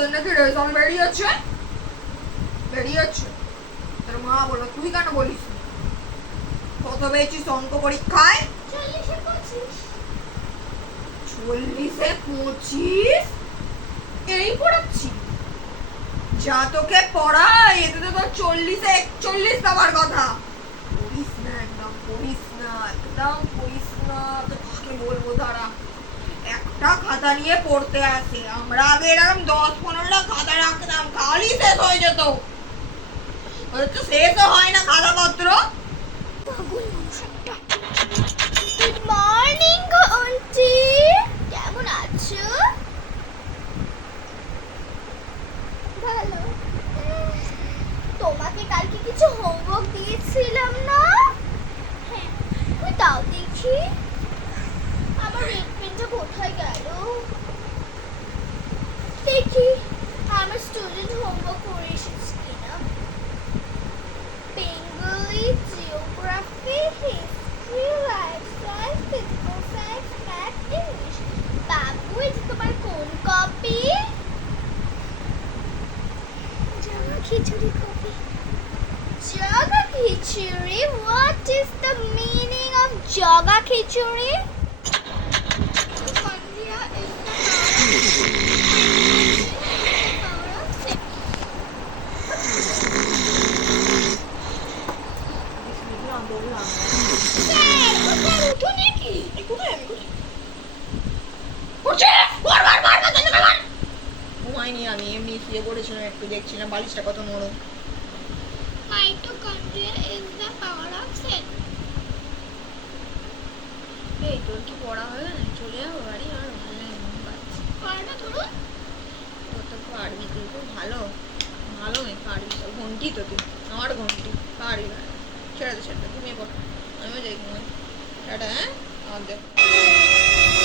তোদের নাকি রেজাল্ট বেরিয়েছে? তোর মা বলো, তুই কেন বলিস? কত পেয়েছিস অঙ্ক পরীক্ষায়? 40-এ 25? এই পড়াচ্ছি? যা তোকে পড়াই এতে তো তোর 40-এ 41 পাওয়ার কথা। পড়িস না, একদম পড়িস না, কাকে বলবো দাঁড়া। একটা খাতা নিয়ে পড়তে আসে, আমরা আগে এরকম 10-15টা খাতা রাখতাম, খালি শেষ হয়ে যেত। ওদের তো শেষও হয় না খাতাপত্র। গুড মর্নিং আন্টি, কেমন আছো? ভালো। তোমাকে কালকে কিছু হোমওয়ার্ক দিয়েছিলাম না? হ্যাঁ, ওই দাও দেখি। আমার রেড পেনটা কোথায় গেল? দেখি আমার স্টুডেন্ট হোমওয়ার্ক করে এসেছে কিনা। Bengali, geography, history, life science, physical science, math, English. বাবু, এটা তোমার কোন কপি? জগা খিচুড়ি কপি। জগা খিচুড়ি? What is the meaning of জগা খিচুড়ি? আমি এমনি শুয়ে পড়েছিলাম, একটু দেখছিলাম বালিশটা কত নরম। Mitochondria is the power of cell. এই তোর কি পড়া হয়ে গেল? চলে যাবো বাড়ি, আর ভালো লাগে না, পড়াটা ধরো। তোর তো পারবি, তুই তো ভালো পারবি, সব ঘন্টি তো তুই, আমার ঘন্টি পারবি। ছেড়ে দে, ঘুমিয়ে পড়, আমিও যাই ঘুমাই। টাটা। হ্যাঁ, আমাদের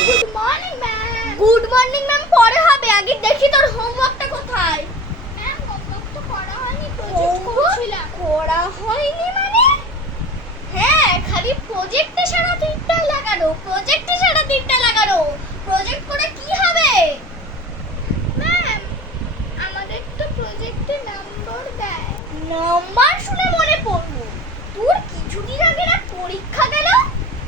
good morning ma'am. Good morning ma'am পরে হবে, আগে দেখি তোর হোমওয়ার্কটা কোথায়। ম্যাম হোমওয়ার্ক তো করা হয়নি, প্রজেক্ট করছিলাম। করা হয়নি মানে? হ্যাঁ, খালি প্রজেক্টে সারা দিনটা লাগানো, প্রজেক্ট করে কি হবে? ম্যাম আমাদের তো প্রজেক্টে নাম্বার দেয়। নাম্বার শুনে মনে পড়লো, তোর কিছুদিন আগে না পরীক্ষা গেল,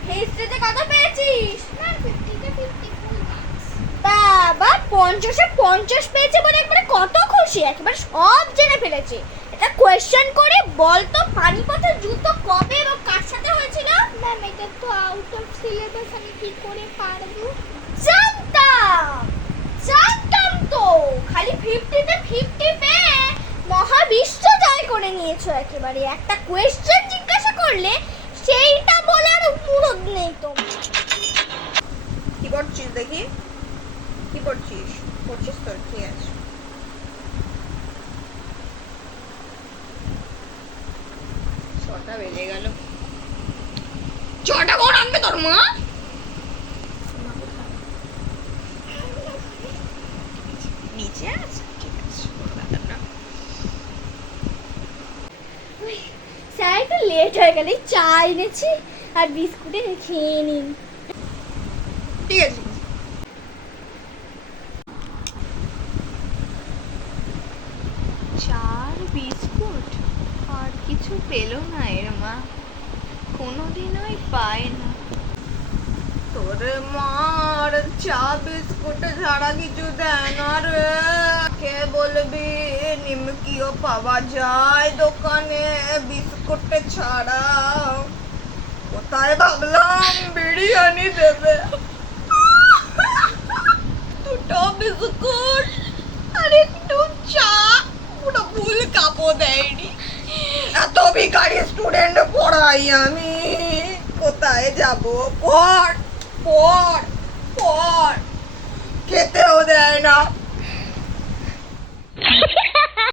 হিস্ট্রিতে কত পেয়েছিস? ম্যাম 50-তে 54 মার্কস। বাবা, 50-এ 50 পেয়েছে বলে একবারে কত খুশি, একেবারে সব জেনে ফেলেছে। এটা কোয়েশ্চেন করে বল তো, পানিপথের যুদ্ধ কবে এবং কার সাথে হয়েছিল? ম্যাম এটা তো আউট অফ সিলেবাস, আমি কি করে পারবো? জানতাম তো, খালি 50-তে 50 পেয়ে মহাবিশ্ব জয় করে নিয়েছো একেবারে। একটা কোয়েশ্চেন জিজ্ঞাসা করলে সেইটা বলার মুরদ নেই তো। কি করছিস দেখি? কি করছিস তোর? ঠিক আছে, ছটা বেজে গেল। ছটা কখন আনবে তোর মা? নিচে আছে, ঠিক আছে, কোনো ব্যাপার না। স্যার একটু লেট হয়ে গেলে চা এনেছি আর বিস্কুটে খেয়ে নিন। ঠিক আছে। চার বিস্কুট আর কিছু পেলো না এর মা, কোনোদিনই পায় না। তোর মার চা বিস্কুট ছাড়া কিছু দেয় না রে। কে বলবি নিমকিও পাওয়া যায় দোকানে বিস্কুট ছাড়া? কোথায় ভাবলাম বিরিয়ানি দেবে, দুটো বিস্কুট আর একটু চা, পুরো ফুল কাপও দেয়নি। এত ভিখারি স্টুডেন্ট পড়াই আমি, কোথায় যাব? পড়, খেতেও দেয় না।